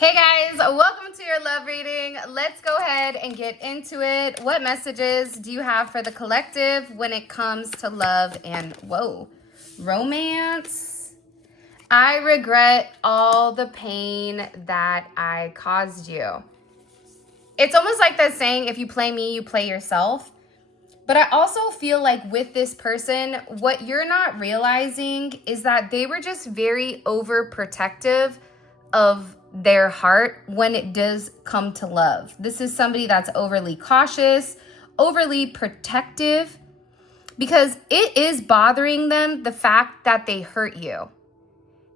Hey guys, welcome to your love reading. Let's go ahead and get into it. What messages do you have for the collective when it comes to love and, romance? I regret all the pain that I caused you. It's almost like that saying, if you play me, you play yourself. But I also feel like with this person, what you're not realizing is that they were just very overprotective of their heart when it does come to love. This is somebody that's overly cautious, overly protective, because it is bothering them, the fact that they hurt you.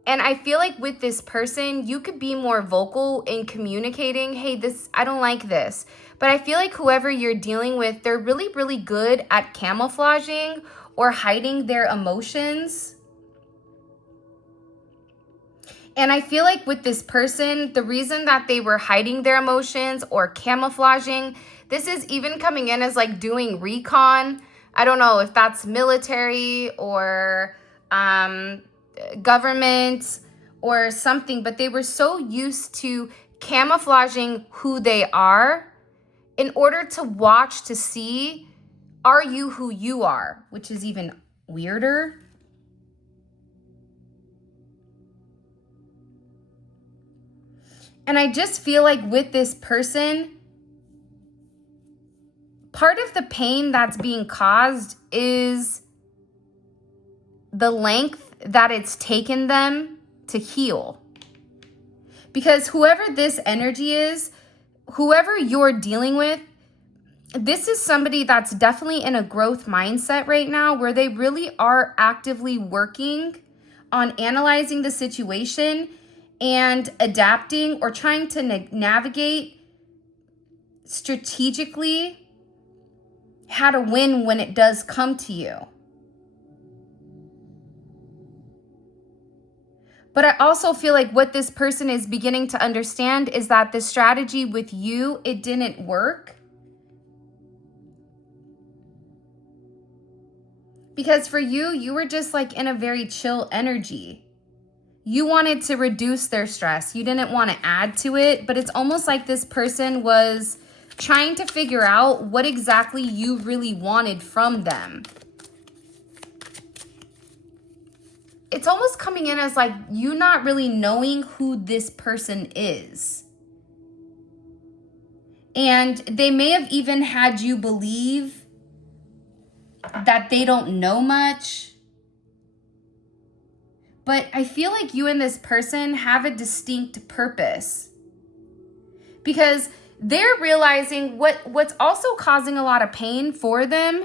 And I feel like with this person, you could be more vocal in communicating, hey, I don't like this. But I feel like whoever you're dealing with, they're really, really good at camouflaging or hiding their emotions. And I feel like with this person, the reason that they were hiding their emotions or camouflaging, this is even coming in as like doing recon. I don't know if that's military or government or something, but they were so used to camouflaging who they are in order to watch to see, are you who you are, which is even weirder. And I just feel like with this person, part of the pain that's being caused is the length that it's taken them to heal. Because whoever this energy is, whoever you're dealing with, this is somebody that's definitely in a growth mindset right now where they really are actively working on analyzing the situation and adapting or trying to navigate strategically how to win when it does come to you. But I also feel like what this person is beginning to understand is that the strategy with you, it didn't work. Because for you, you were just like in a very chill energy. You wanted to reduce their stress. You didn't want to add to it, but it's almost like this person was trying to figure out what exactly you really wanted from them. It's almost coming in as like you not really knowing who this person is. And they may have even had you believe that they don't know much. But I feel like you and this person have a distinct purpose. Because they're realizing what's also causing a lot of pain for them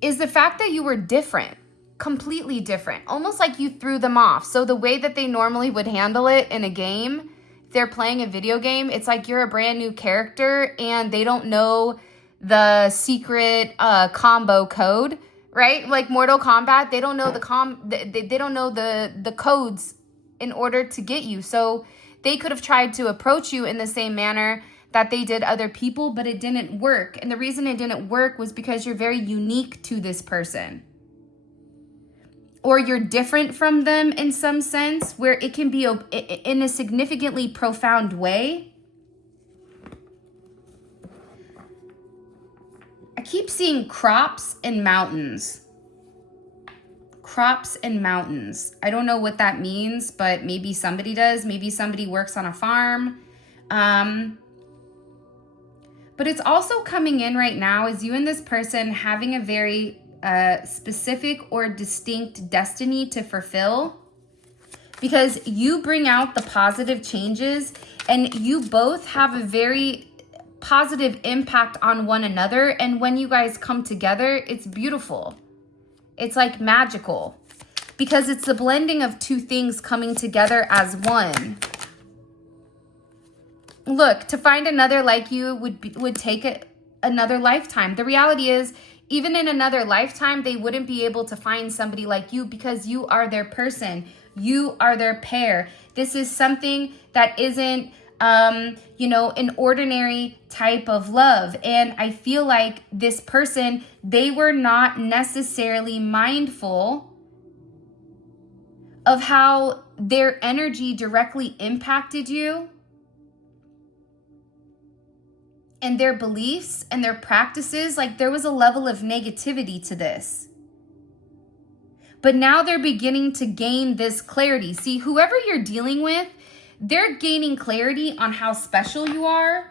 is the fact that you were different. Completely different, almost like you threw them off. So the way that they normally would handle it in a game, if they're playing a video game, it's like you're a brand new character and they don't know the secret combo code, right? Like Mortal Kombat, they don't know they don't know the codes in order to get you. So they could have tried to approach you in the same manner that they did other people, but it didn't work. And the reason it didn't work was because you're very unique to this person. Or you're different from them in some sense, where it can be in a significantly profound way. I keep seeing crops and mountains. Crops and mountains. I don't know what that means, but maybe somebody does. Maybe somebody works on a farm. But it's also coming in right now as you and this person having a very specific or distinct destiny to fulfill, because you bring out the positive changes and you both have a very positive impact on one another. And when you guys come together, it's beautiful. It's like magical because it's the blending of two things coming together as one. Look, to find another like you would take another lifetime. The reality is, even in another lifetime, they wouldn't be able to find somebody like you because you are their person. You are their pair. This is something that isn't, an ordinary type of love. And I feel like this person, they were not necessarily mindful of how their energy directly impacted you and their beliefs and their practices. Like there was a level of negativity to this. But now they're beginning to gain this clarity. See, whoever you're dealing with, they're gaining clarity on how special you are.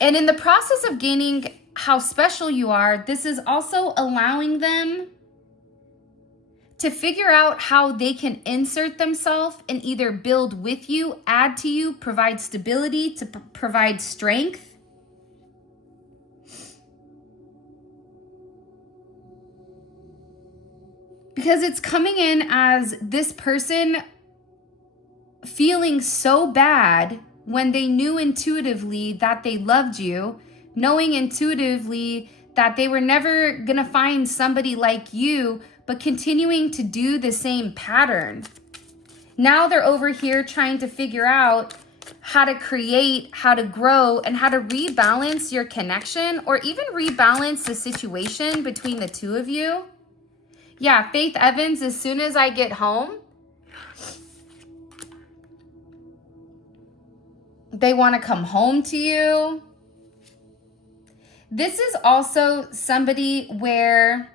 And in the process of gaining how special you are, this is also allowing them to figure out how they can insert themselves and either build with you, add to you, provide stability, to provide strength. Because it's coming in as this person feeling so bad when they knew intuitively that they loved you, knowing intuitively that they were never going to find somebody like you, but continuing to do the same pattern. Now they're over here trying to figure out how to create, how to grow, and how to rebalance your connection, or even rebalance the situation between the two of you. Yeah, Faith Evans, as soon as I get home, they want to come home to you. This is also somebody where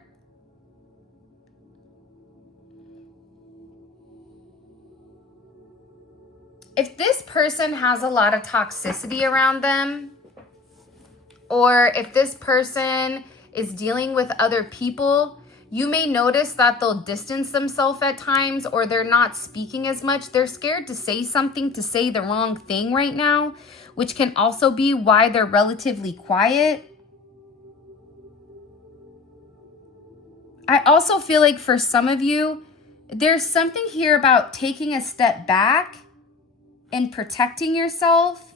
if this person has a lot of toxicity around them, or if this person is dealing with other people, you may notice that they'll distance themselves at times, or they're not speaking as much. They're scared to say something, to say the wrong thing right now, which can also be why they're relatively quiet. I also feel like for some of you, there's something here about taking a step back and protecting yourself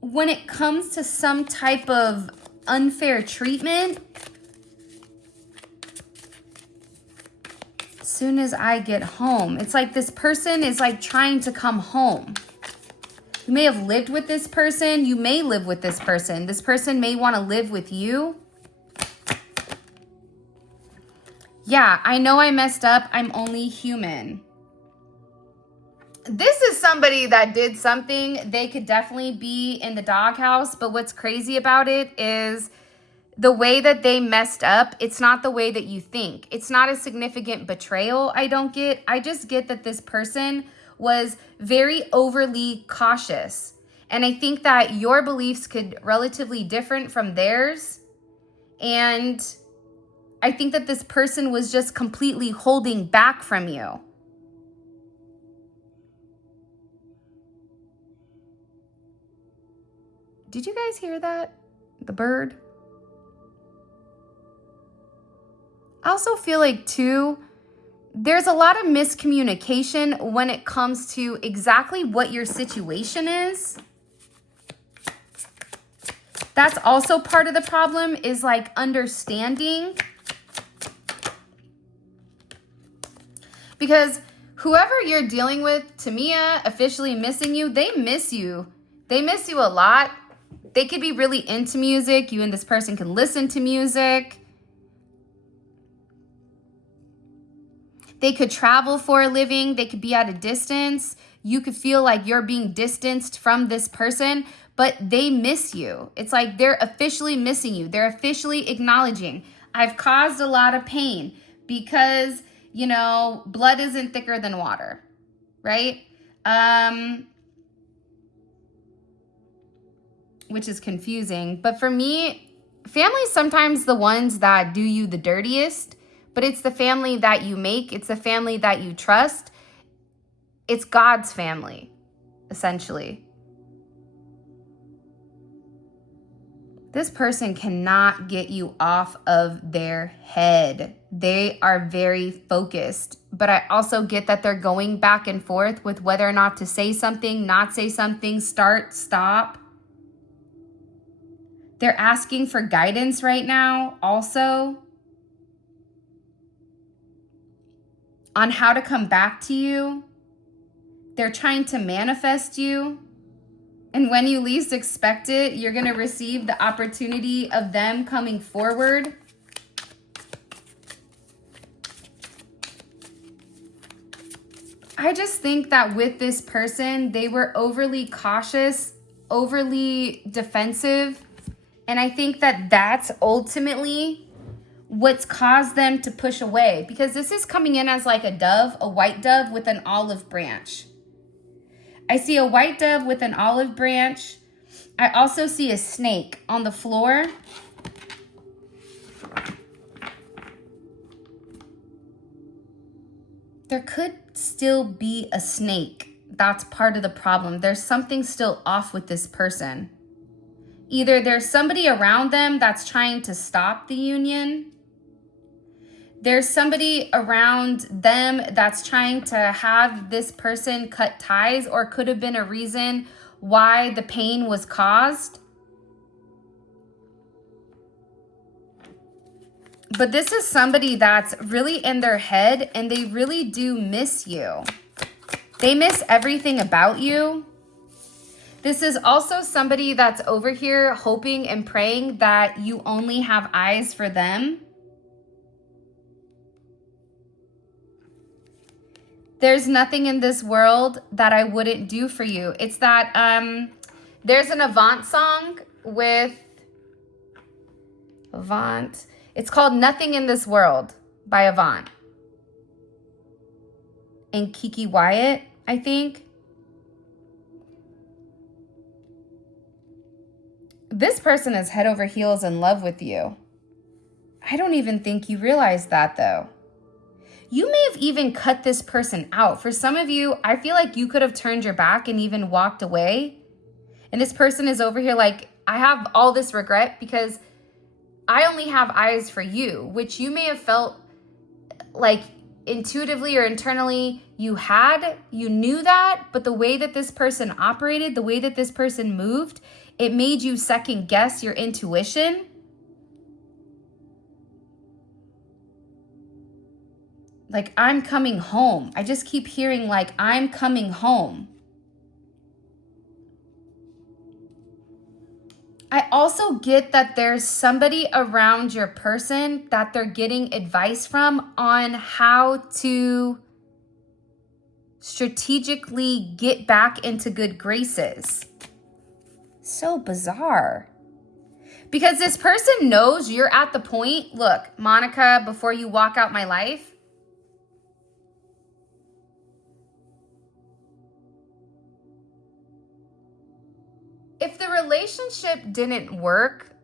when it comes to some type of unfair treatment. As soon as I get home, it's like this person is like trying to come home. You may have lived with this person. You may live with this person. This person may want to live with you. Yeah, I know I messed up. I'm only human. This is somebody that did something. They could definitely be in the doghouse, but what's crazy about it is the way that they messed up, it's not the way that you think. It's not a significant betrayal I don't get. I just get that this person was very overly cautious. And I think that your beliefs could relatively different from theirs. And I think that this person was just completely holding back from you. Did you guys hear that? The bird? I also feel like, too, there's a lot of miscommunication when it comes to exactly what your situation is. That's also part of the problem, is like understanding. Because whoever you're dealing with, Tamia, officially missing you, they miss you. They miss you a lot. They could be really into music. You and this person can listen to music. They could travel for a living. They could be at a distance. You could feel like you're being distanced from this person, but they miss you. It's like they're officially missing you. They're officially acknowledging, I've caused a lot of pain because, you know, blood isn't thicker than water, right? Which is confusing. But for me, family's sometimes the ones that do you the dirtiest, but it's the family that you make. It's the family that you trust. It's God's family, essentially. This person cannot get you off of their head. They are very focused, but I also get that they're going back and forth with whether or not to say something, not say something, start, stop. They're asking for guidance right now also on how to come back to you. They're trying to manifest you. And when you least expect it, you're going to receive the opportunity of them coming forward. I just think that with this person, they were overly cautious, overly defensive. And I think that that's ultimately what's caused them to push away, because this is coming in as like a dove, a white dove with an olive branch. I see a white dove with an olive branch. I also see a snake on the floor. There could still be a snake. That's part of the problem. There's something still off with this person. Either there's somebody around them that's trying to stop the union. There's somebody around them that's trying to have this person cut ties, or could have been a reason why the pain was caused. But this is somebody that's really in their head, and they really do miss you. They miss everything about you. This is also somebody that's over here hoping and praying that you only have eyes for them. There's nothing in this world that I wouldn't do for you. It's that there's an Avant song with Avant. It's called Nothing in This World by Avant. And Kiki Wyatt, I think. This person is head over heels in love with you. I don't even think you realize that, though. You may have even cut this person out. For some of you, I feel like you could have turned your back and even walked away. And this person is over here like, I have all this regret because I only have eyes for you, which you may have felt like intuitively or internally you knew that, but the way that this person operated, the way that this person moved, it made you second guess your intuition. Like, I'm coming home. I just keep hearing like, I'm coming home. I also get that there's somebody around your person that they're getting advice from on how to strategically get back into good graces. So bizarre. Because this person knows you're at the point, look, Monica, before you walk out my life, if the relationship didn't work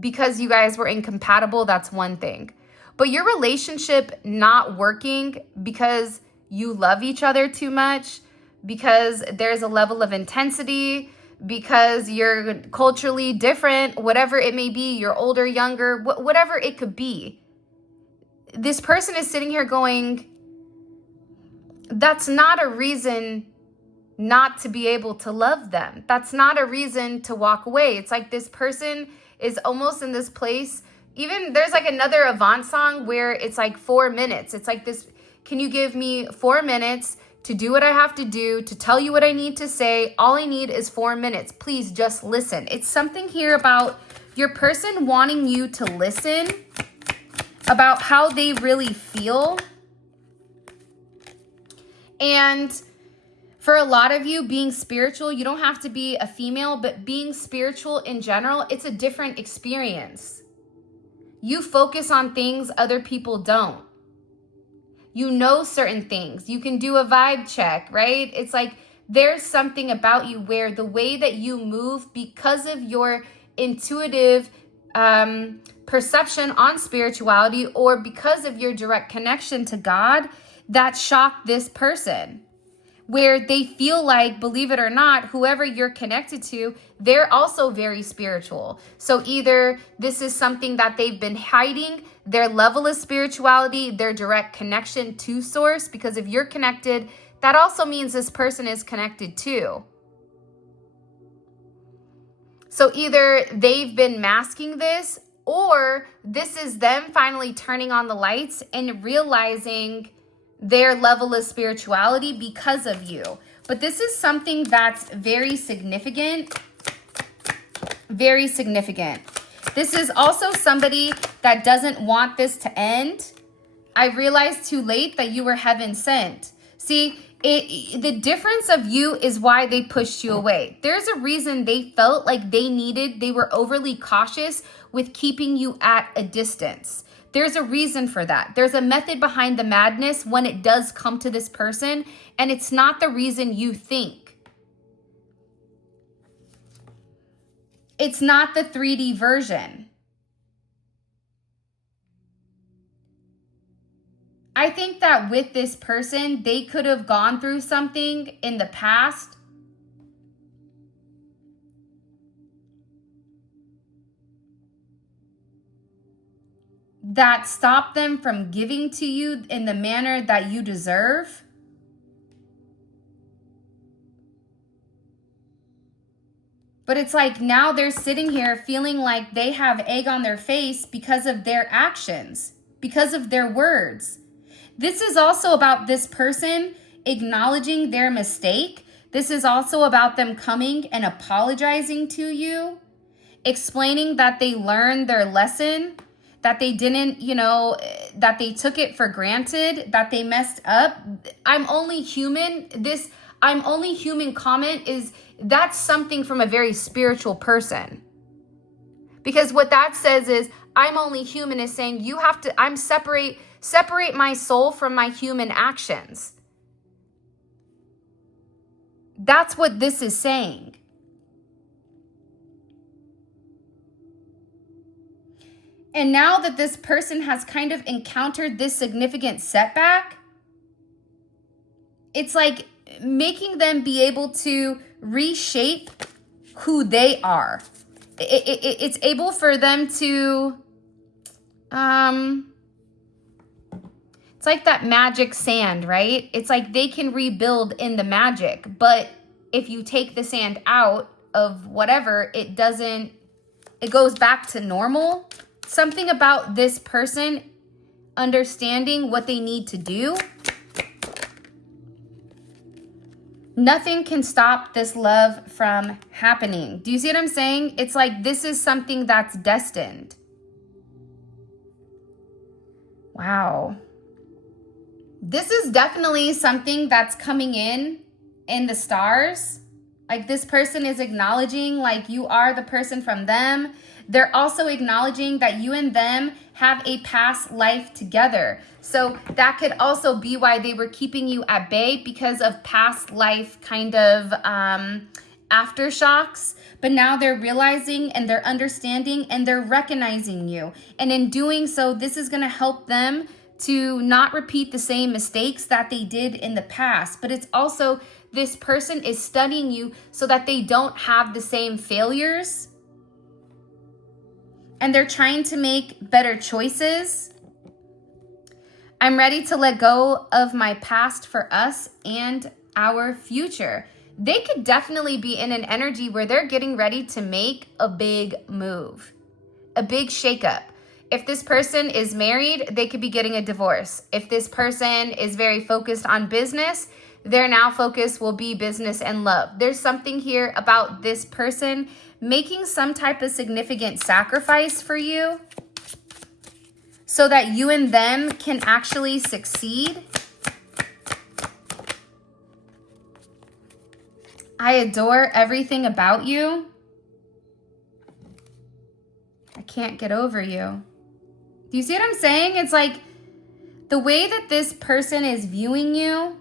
because you guys were incompatible, that's one thing. But your relationship not working because you love each other too much, because there's a level of intensity, because you're culturally different, whatever it may be, you're older, younger, whatever it could be. This person is sitting here going, that's not a reason not to be able to love them. That's not a reason to walk away. It's like this person is almost in this place. Even there's like another Avant song where it's like 4 minutes. It's like this, can you give me 4 minutes to do what I have to do, to tell you what I need to say? All I need is 4 minutes. Please just listen. It's something here about your person wanting you to listen about how they really feel. And for a lot of you, being spiritual, you don't have to be a female, but being spiritual in general, it's a different experience. You focus on things other people don't. You know certain things. You can do a vibe check, right? It's like there's something about you where the way that you move, because of your intuitive perception on spirituality, or because of your direct connection to God, that shocked this person. Where they feel like, believe it or not, whoever you're connected to, they're also very spiritual. So either this is something that they've been hiding, their level of spirituality, their direct connection to source, because if you're connected, that also means this person is connected too. So either they've been masking this, or this is them finally turning on the lights and realizing their level of spirituality because of you. But this is something that's very significant. Very significant. This is also somebody that doesn't want this to end. I realized too late that you were heaven sent. See, the difference of you is why they pushed you away. There's a reason they felt like they were overly cautious with keeping you at a distance. There's a reason for that. There's a method behind the madness when it does come to this person, and it's not the reason you think. It's not the 3D version. I think that with this person, they could have gone through something in the past that stopped them from giving to you in the manner that you deserve. But it's like now they're sitting here feeling like they have egg on their face because of their actions, because of their words. This is also about this person acknowledging their mistake. This is also about them coming and apologizing to you, explaining that they learned their lesson, that they didn't, that they took it for granted, that they messed up. I'm only human. This I'm only human comment that's something from a very spiritual person. Because what that says is I'm only human is saying separate my soul from my human actions. That's what this is saying. And now that this person has kind of encountered this significant setback, it's like making them be able to reshape who they are. It's able for them to, it's like that magic sand, right? It's like they can rebuild in the magic, but if you take the sand out of whatever, it goes back to normal. Something about this person understanding what they need to do. Nothing can stop this love from happening. Do you see what I'm saying? It's like this is something that's destined. Wow. This is definitely something that's coming in the stars. Like this person is acknowledging like you are the person from them. They're also acknowledging that you and them have a past life together. So that could also be why they were keeping you at bay, because of past life kind of aftershocks. But now they're realizing and they're understanding and they're recognizing you. And in doing so, this is going to help them to not repeat the same mistakes that they did in the past. But it's also this person is studying you so that they don't have the same failures. And they're trying to make better choices. I'm ready to let go of my past for us and our future. They could definitely be in an energy where they're getting ready to make a big move, a big shakeup. If this person is married, they could be getting a divorce. If this person is very focused on business, their now focus will be business and love. There's something here about this person making some type of significant sacrifice for you so that you and them can actually succeed. I adore everything about you. I can't get over you. Do you see what I'm saying? It's like the way that this person is viewing you,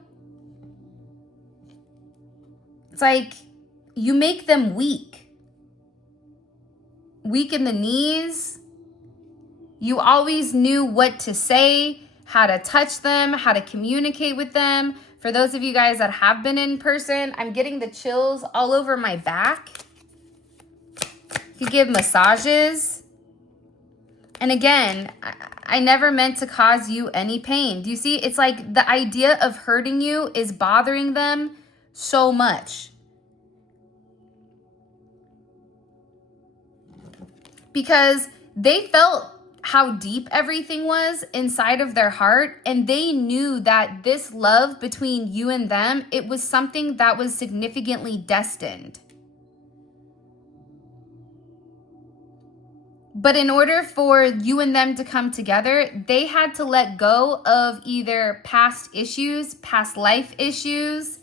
it's like you make them weak. Weak in the knees. You always knew what to say, how to touch them, how to communicate with them. For those of you guys that have been in person, I'm getting the chills all over my back. You give massages. And again, I never meant to cause you any pain. Do you see? It's like the idea of hurting you is bothering them so much. Because they felt how deep everything was inside of their heart, and they knew that this love between you and them, it was something that was significantly destined. But in order for you and them to come together, they had to let go of either past issues, past life issues,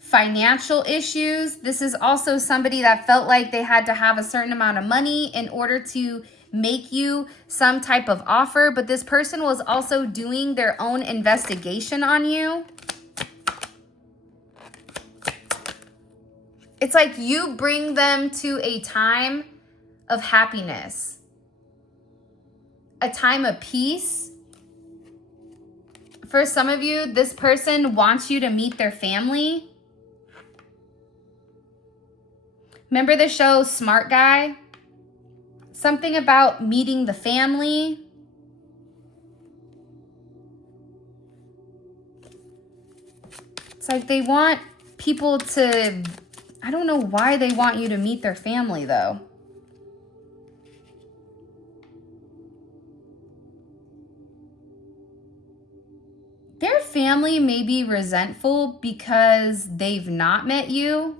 financial issues. This is also somebody that felt like they had to have a certain amount of money in order to make you some type of offer. But this person was also doing their own investigation on you. It's like you bring them to a time of happiness, a time of peace. For some of you, this person wants you to meet their family. Remember the show Smart Guy? Something about meeting the family. It's like they want people to... I don't know why they want you to meet their family, though. Their family may be resentful because they've not met you.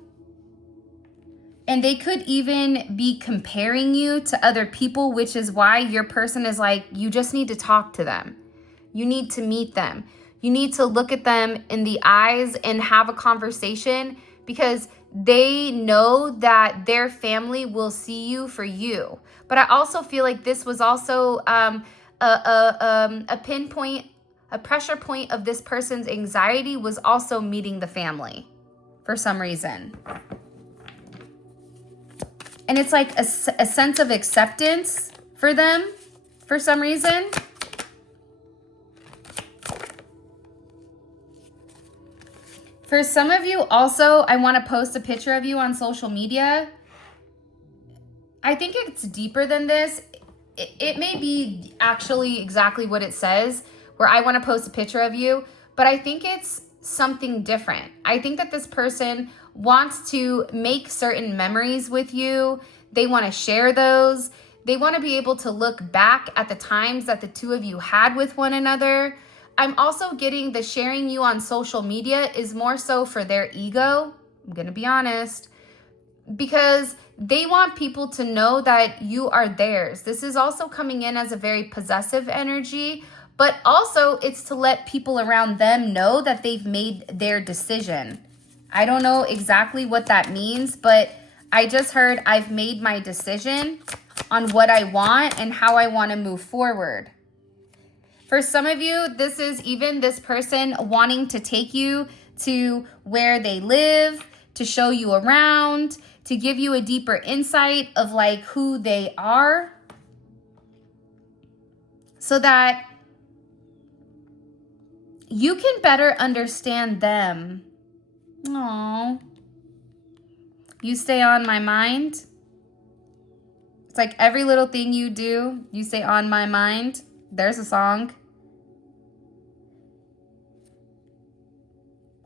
And they could even be comparing you to other people, which is why your person is like, you just need to talk to them. You need to meet them. You need to look at them in the eyes and have a conversation, because they know that their family will see you for you. But I also feel like this was also a pinpoint, a pressure point of this person's anxiety was also meeting the family for some reason. And it's like a sense of acceptance for them for some reason. For some of you also, I want to post a picture of you on social media. I think it's deeper than this. It may be actually exactly what it says, where I want to post a picture of you, but I think it's something different. I think that this person wants to make certain memories with you. They want to share those. They want to be able to look back at the times that the two of you had with one another. I'm also getting the sharing you on social media is more so for their ego. I'm going to be honest. Because they want people to know that you are theirs. This is also coming in as a very possessive energy, but also it's to let people around them know that they've made their decision. I don't know exactly what that means, but I just heard I've made my decision on what I want and how I want to move forward. For some of you, this is even this person wanting to take you to where they live, to show you around, to give you a deeper insight of like who they are, so that you can better understand them. Aww. You stay on my mind. It's like every little thing you do, you stay on my mind. There's a song.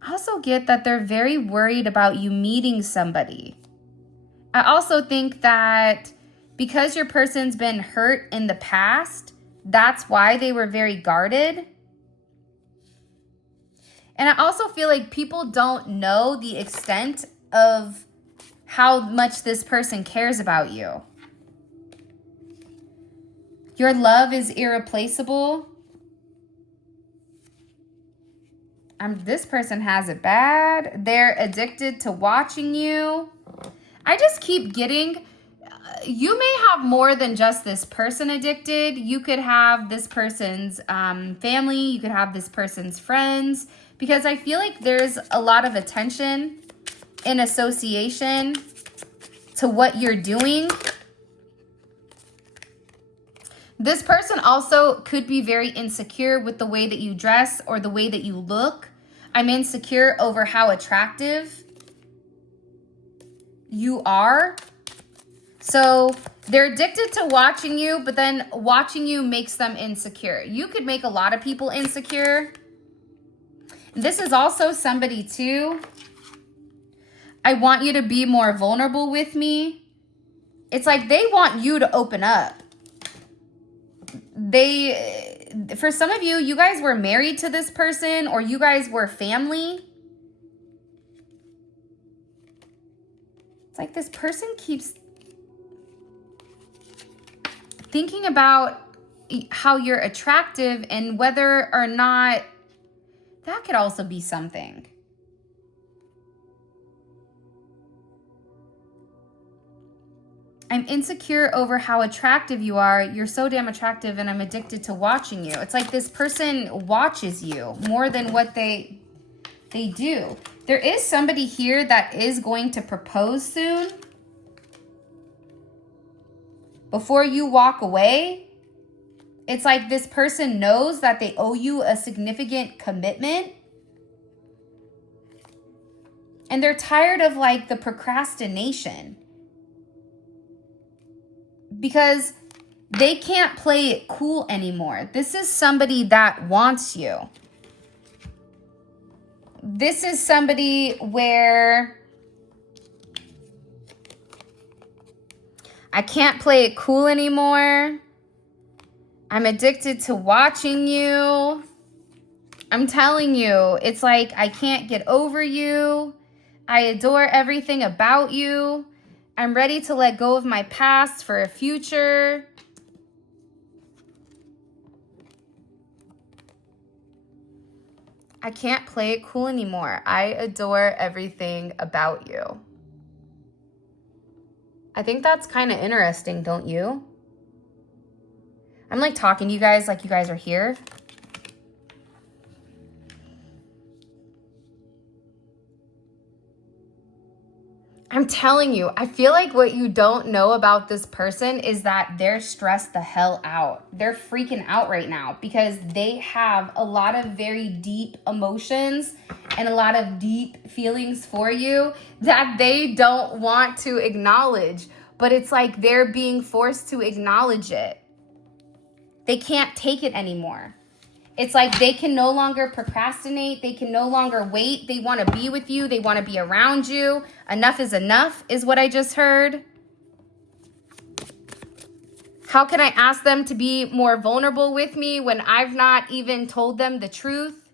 I also get that they're very worried about you meeting somebody. I also think that because your person's been hurt in the past, that's why they were very guarded. And I also feel like people don't know the extent of how much this person cares about you. Your love is irreplaceable. This person has it bad. They're addicted to watching you. I just keep getting, you may have more than just this person addicted. You could have this person's family. You could have this person's friends. Because I feel like there's a lot of attention in association to what you're doing. This person also could be very insecure with the way that you dress or the way that you look. I'm insecure over how attractive you are. So they're addicted to watching you, but then watching you makes them insecure. You could make a lot of people insecure. This is also somebody too. I want you to be more vulnerable with me. It's like they want you to open up. For some of you, you guys were married to this person or you guys were family. It's like this person keeps thinking about how you're attractive and whether or not that could also be something. I'm insecure over how attractive you are. You're so damn attractive and I'm addicted to watching you. It's like this person watches you more than what they do. There is somebody here that is going to propose soon. Before you walk away, it's like this person knows that they owe you a significant commitment. And they're tired of like the procrastination. Because they can't play it cool anymore. This is somebody that wants you. This is somebody where I can't play it cool anymore. I'm addicted to watching you. I'm telling you, it's like I can't get over you. I adore everything about you. I'm ready to let go of my past for a future. I can't play it cool anymore. I adore everything about you. I think that's kind of interesting, don't you? I'm like talking to you guys like you guys are here. I'm telling you, I feel like what you don't know about this person is that they're stressed the hell out. They're freaking out right now because they have a lot of very deep emotions and a lot of deep feelings for you that they don't want to acknowledge. But it's like they're being forced to acknowledge it. They can't take it anymore. It's like they can no longer procrastinate. They can no longer wait. They want to be with you. They want to be around you. Enough is what I just heard. How can I ask them to be more vulnerable with me when I've not even told them the truth?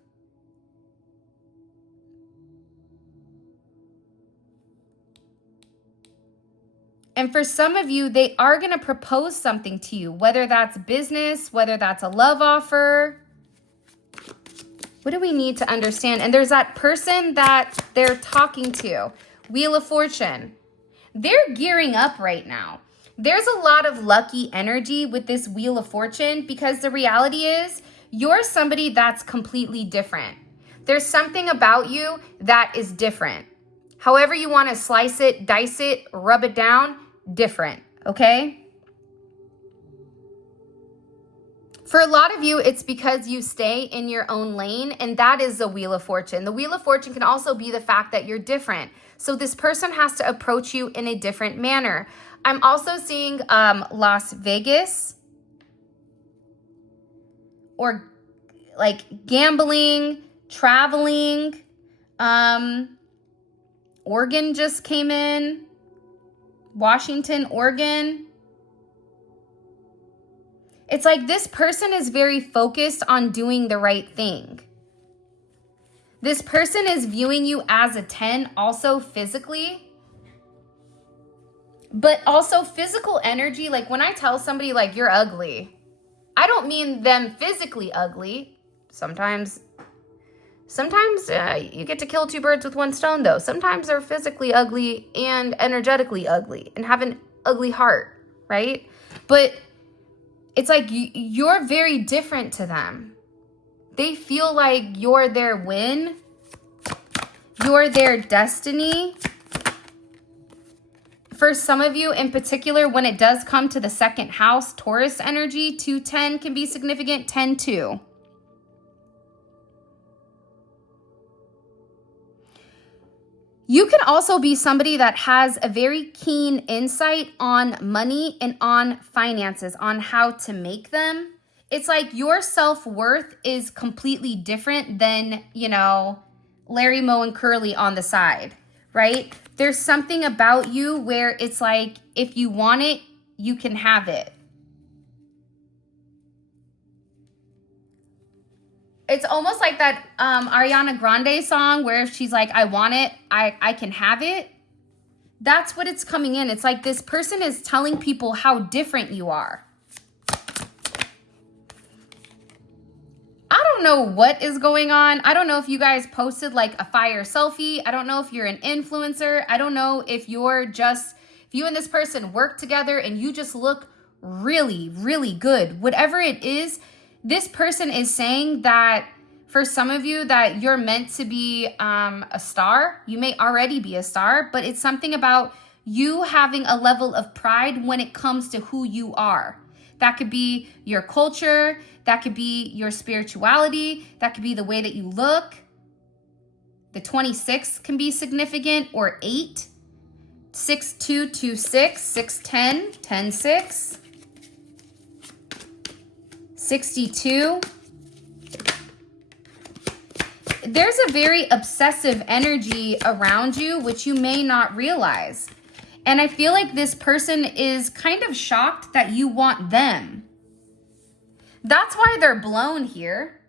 And for some of you, they are going to propose something to you, whether that's business, whether that's a love offer. What do we need to understand? And there's that person that they're talking to. Wheel of Fortune. They're gearing up right now. There's a lot of lucky energy with this Wheel of Fortune because the reality is you're somebody that's completely different. There's something about you that is different. However you want to slice it, dice it, rub it down, different, okay? For a lot of you, it's because you stay in your own lane, and that is the Wheel of Fortune. The Wheel of Fortune can also be the fact that you're different. So this person has to approach you in a different manner. I'm also seeing Las Vegas or like gambling, traveling. Oregon just came in. Washington, Oregon. It's like this person is very focused on doing the right thing. This person is viewing you as a 10 also physically. But also physical energy. Like when I tell somebody like you're ugly, I don't mean them physically ugly. Sometimes you get to kill two birds with one stone though. Sometimes they're physically ugly and energetically ugly and have an ugly heart, right? But it's like you're very different to them. They feel like you're their win. You're their destiny. For some of you in particular, when it does come to the second house, Taurus energy, 210 can be significant, 10-2. You can also be somebody that has a very keen insight on money and on finances, on how to make them. It's like your self-worth is completely different than, Larry, Moe, and Curly on the side, right? There's something about you where it's like, if you want it, you can have it. It's almost like that Ariana Grande song where she's like, I want it, I can have it. That's what it's coming in. It's like this person is telling people how different you are. don't know what is going on. I don't know if you guys posted like a fire selfie. I don't know if you're an influencer. I don't know if you're just, if you and this person work together and you just look really, really good. Whatever it is, this person is saying that for some of you that you're meant to be a star. You may already be a star, but it's something about you having a level of pride when it comes to who you are. That could be your culture. That could be your spirituality. That could be the way that you look. The 26 can be significant, or 8. 6226, 610, 106. 62. There's a very obsessive energy around you, which you may not realize. And I feel like this person is kind of shocked that you want them. That's why they're blown here.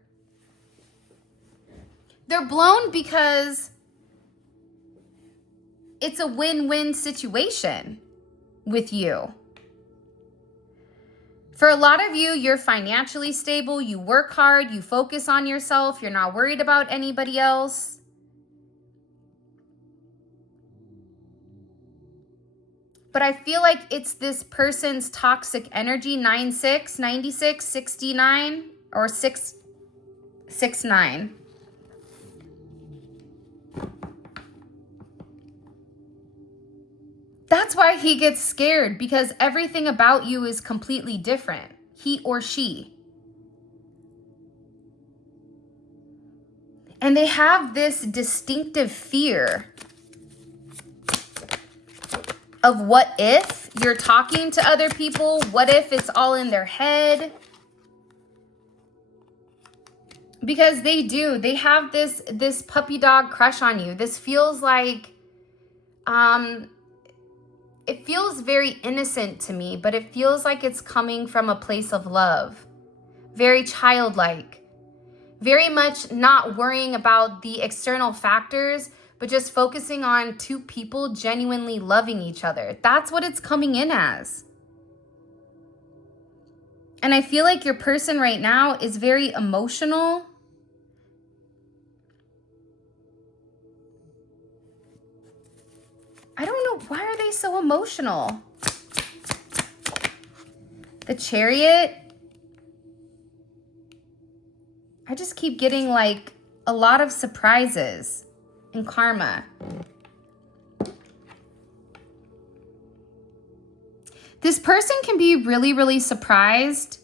They're blown because it's a win-win situation with you. For a lot of you, you're financially stable, you work hard, you focus on yourself, you're not worried about anybody else. But I feel like it's this person's toxic energy, 96, 96, 69, or 669. That's why he gets scared, because everything about you is completely different, he or she. And they have this distinctive fear of what if you're talking to other people? What if it's all in their head? Because they do. They have this puppy dog crush on you. This feels like, it feels very innocent to me, but it feels like it's coming from a place of love. Very childlike. Very much not worrying about the external factors, but just focusing on two people genuinely loving each other. That's what it's coming in as. And I feel like your person right now is very emotional. I don't know, why are they so emotional? The Chariot. I just keep getting like a lot of surprises in karma. This person can be really, really surprised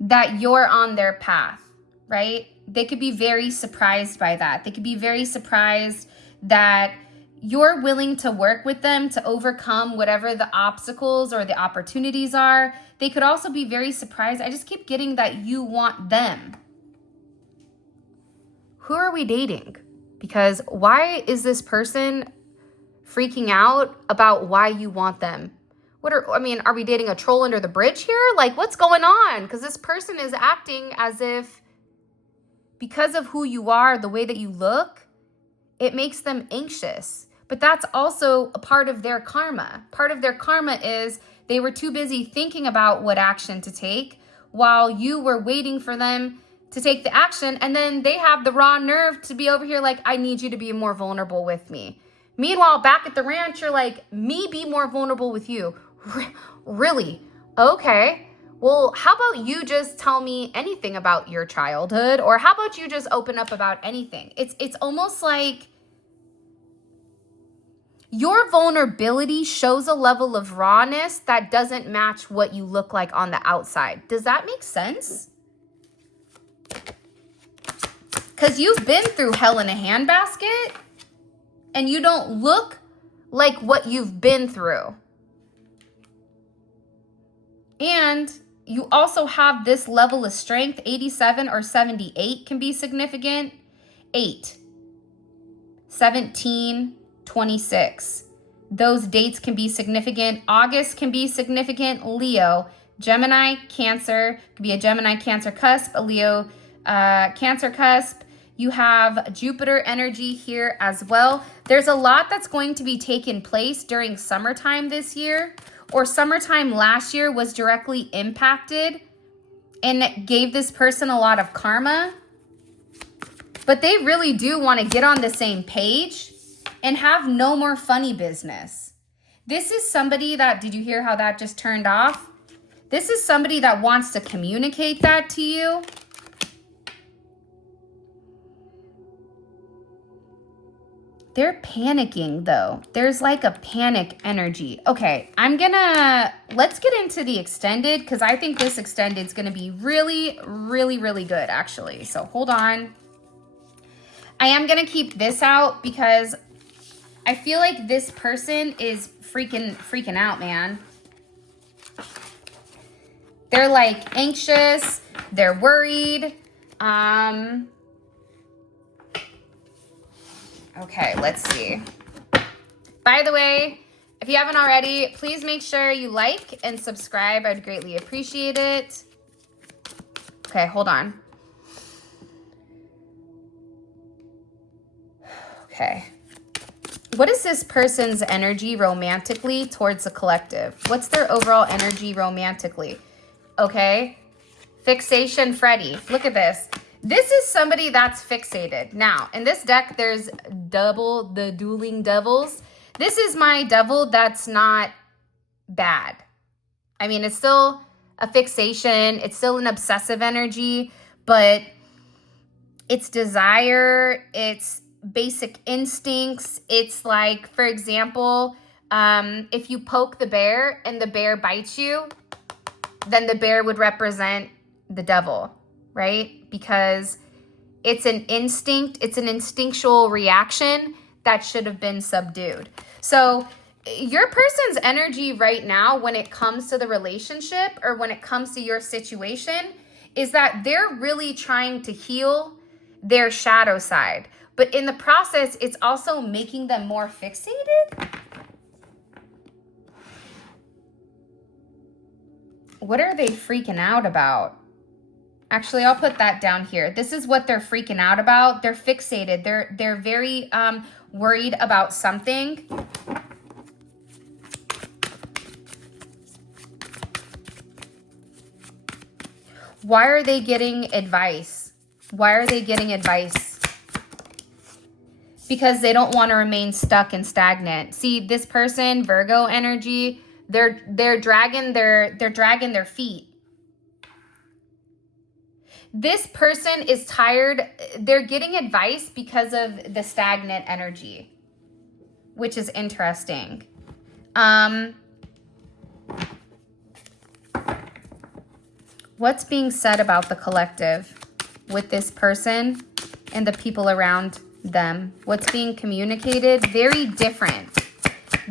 that you're on their path, right? They could be very surprised by that. They could be very surprised that you're willing to work with them to overcome whatever the obstacles or the opportunities are. They could also be very surprised. I just keep getting that you want them. Who are we dating? Because why is this person freaking out about why you want them? Are we dating a troll under the bridge here? Like, what's going on? Because this person is acting as if because of who you are, the way that you look, it makes them anxious. But that's also a part of their karma. Part of their karma is they were too busy thinking about what action to take while you were waiting for them to take the action. And then they have the raw nerve to be over here like, I need you to be more vulnerable with me. Meanwhile, back at the ranch, you're like, me be more vulnerable with you. Really? Okay. Well, how about you just tell me anything about your childhood? Or how about you just open up about anything? It's almost like your vulnerability shows a level of rawness that doesn't match what you look like on the outside. Does that make sense? Because you've been through hell in a handbasket and you don't look like what you've been through. And you also have this level of strength. 87 or 78 can be significant. 8, 17, 26. Those dates can be significant. August can be significant. Leo, Gemini, Cancer. Could be a Gemini, Cancer cusp, a Leo, Cancer cusp. You have Jupiter energy here as well. There's a lot that's going to be taking place during summertime this year, or summertime last year was directly impacted and gave this person a lot of karma, but they really do want to get on the same page and have no more funny business. This is somebody that, did you hear how that just turned off? This is somebody that wants to communicate that to you. They're panicking though. There's like a panic energy. Okay, let's get into the extended, because I think this extended is gonna be really, really, really good actually. So hold on. I am gonna keep this out because I feel like this person is freaking out, man. They're like anxious, they're worried. Okay, let's see. By the way, if you haven't already, please make sure you like and subscribe. I'd greatly appreciate it. Okay, hold on. Okay. What is this person's energy romantically towards the collective? What's their overall energy romantically? Okay. Fixation Freddy. Look at this. This is somebody that's fixated. Now, in this deck, there's the dueling devils. This is my devil that's not bad. I mean, it's still a fixation. It's still an obsessive energy, but it's desire. It's basic instincts. It's like, for example, if you poke the bear and the bear bites you, then the bear would represent the devil, right? Because it's an instinct, it's an instinctual reaction that should have been subdued. So your person's energy right now, when it comes to the relationship or when it comes to your situation, is that they're really trying to heal their shadow side. But in the process, it's also making them more fixated. What are they freaking out about? Actually, I'll put that down here. This is what they're freaking out about. They're fixated. They're very worried about something. Why are they getting advice? Why are they getting advice? Because they don't want to remain stuck and stagnant. See, this person, Virgo energy, they're dragging their feet. This person is tired. They're getting advice because of the stagnant energy, which is interesting. What's being said about the collective with this person and the people around them? What's being communicated? Very different.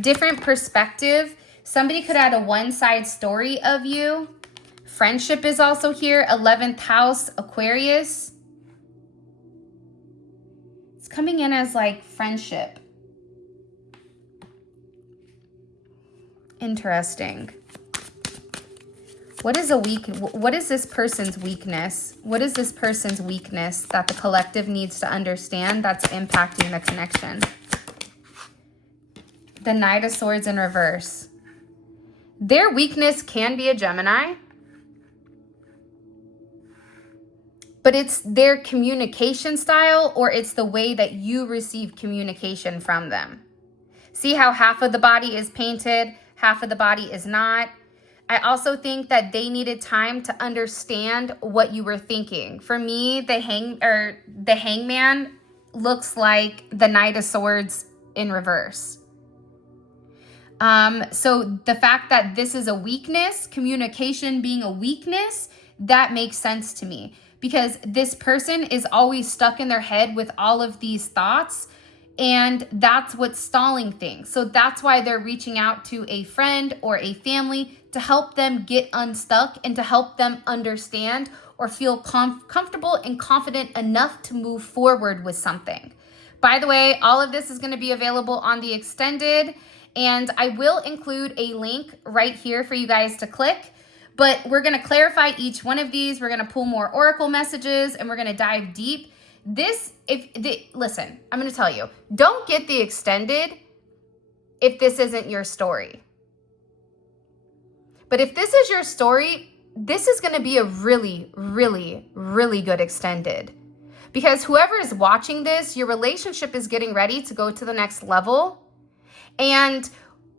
Different perspective. Somebody could add a one-side story of you. Friendship is also here. 11th house, Aquarius. It's coming in as like friendship. Interesting. What is this person's weakness? What is this person's weakness that the collective needs to understand that's impacting the connection? The Knight of Swords in reverse. Their weakness can be a Gemini, but it's their communication style, or it's the way that you receive communication from them. See how half of the body is painted, half of the body is not? I also think that they needed time to understand what you were thinking. For me, the hangman looks like the Knight of Swords in reverse. So the fact that this is a weakness, communication being a weakness, that makes sense to me. Because this person is always stuck in their head with all of these thoughts, and that's what's stalling things. So that's why they're reaching out to a friend or a family to help them get unstuck and to help them understand or feel comfortable and confident enough to move forward with something. By the way, all of this is going to be available on the extended, and I will include a link right here for you guys to click. But we're going to clarify each one of these. We're going to pull more oracle messages, and we're going to dive deep. Listen, I'm going to tell you, don't get the extended if this isn't your story. But if this is your story, this is going to be a really, really, really good extended. Because whoever is watching this, your relationship is getting ready to go to the next level. And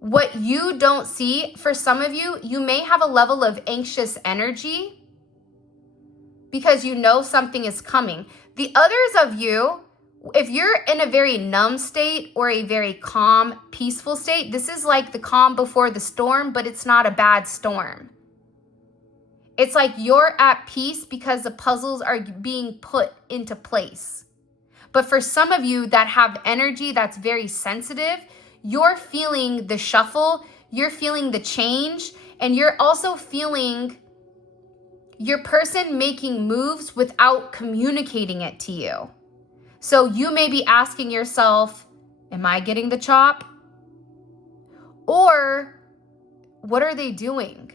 what you don't see, for some of you, you may have a level of anxious energy because you know something is coming. The others of you, if you're in a very numb state or a very calm, peaceful state, this is like the calm before the storm, but it's not a bad storm. It's like you're at peace because the puzzles are being put into place. But for some of you that have energy that's very sensitive, you're feeling the shuffle, you're feeling the change, and you're also feeling your person making moves without communicating it to you. So you may be asking yourself, am I getting the chop? Or what are they doing?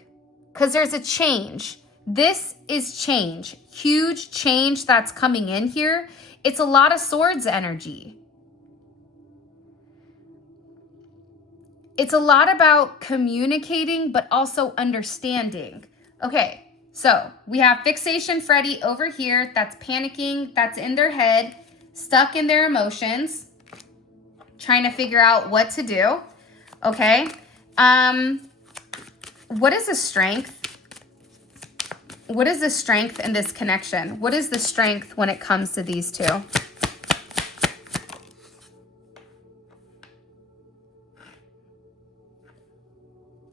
Because there's a change. This is change. Huge change that's coming in here. It's a lot of swords energy. It's a lot about communicating, but also understanding. Okay, so we have fixation Freddy over here that's panicking, that's in their head, stuck in their emotions, trying to figure out what to do. Okay, what is the strength? What is the strength in this connection? What is the strength when it comes to these two?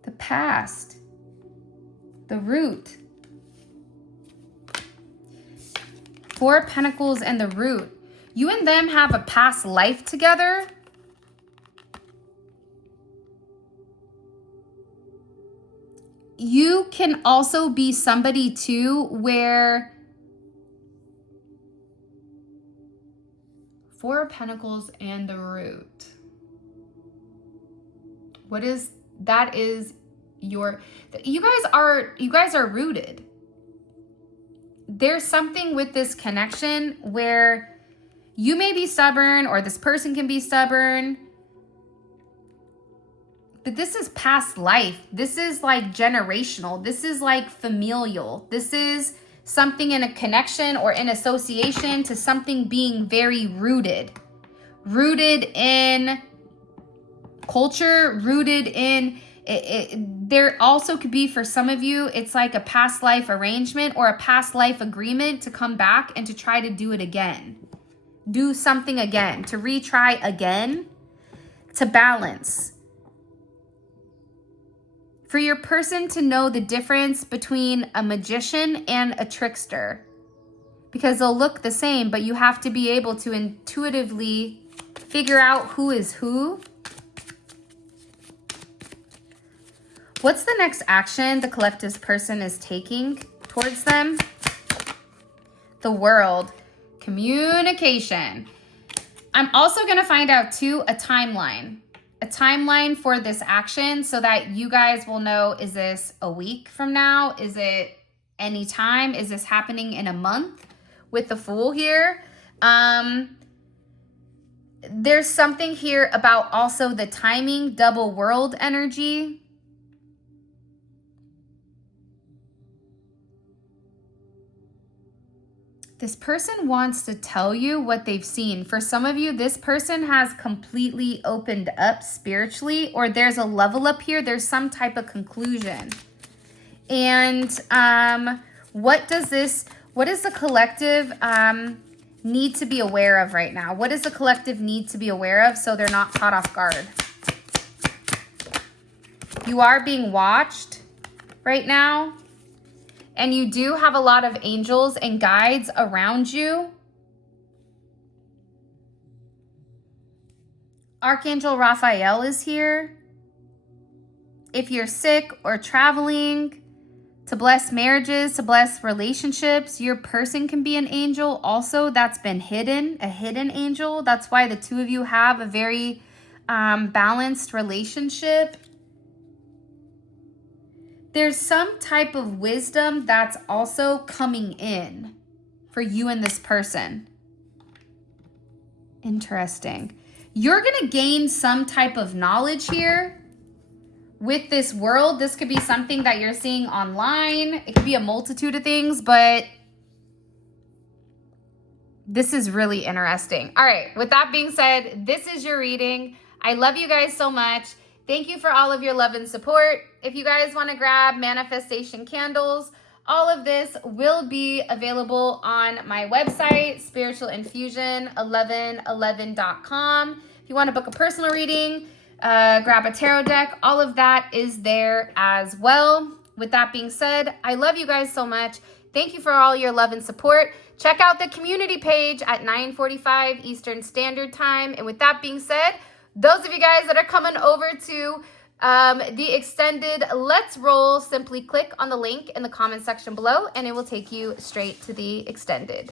The past, the root. Four of Pentacles and the root. You and them have a past life together. You can also be somebody too where Four of Pentacles and the root. What is that? Is your, you guys are rooted. There's something with this connection where you may be stubborn or this person can be stubborn. But this is past life. This is like generational. This is like familial. This is something in a connection or in association to something being very rooted. Rooted in culture, rooted in... there also could be, for some of you, it's like a past life arrangement or a past life agreement to come back and to try to do it again. Do something again, to retry again, to balance. For your person to know the difference between a magician and a trickster. Because they'll look the same, but you have to be able to intuitively figure out who is who. What's the next action the collective person is taking towards them? The World. Communication. I'm also going to find out too a timeline. A timeline for this action so that you guys will know, is this a week from now? Is it any time? Is this happening in a month with the Fool here? There's something here about also the timing, double world energy. This person wants to tell you what they've seen. For some of you, this person has completely opened up spiritually, or there's a level up here. There's some type of conclusion. And what does the collective need to be aware of right now? What does the collective need to be aware of so they're not caught off guard? You are being watched right now. And you do have a lot of angels and guides around you. Archangel Raphael is here. If you're sick or traveling, to bless marriages, to bless relationships, your person can be an angel also that's been hidden, a hidden angel. That's why the two of you have a very balanced relationship. There's some type of wisdom that's also coming in for you and this person. Interesting. You're going to gain some type of knowledge here with this world. This could be something that you're seeing online. It could be a multitude of things, but this is really interesting. All right, with that being said, this is your reading. I love you guys so much. Thank you for all of your love and support. If you guys want to grab manifestation candles, all of this will be available on my website, spiritualinfusion1111.com. If you want to book a personal reading, grab a tarot deck, all of that is there as well. With that being said, I love you guys so much. Thank you for all your love and support. Check out the community page at 9:45 Eastern Standard Time. And with that being said, those of you guys that are coming over to the extended Let's Roll, simply click on the link in the comment section below and it will take you straight to the extended.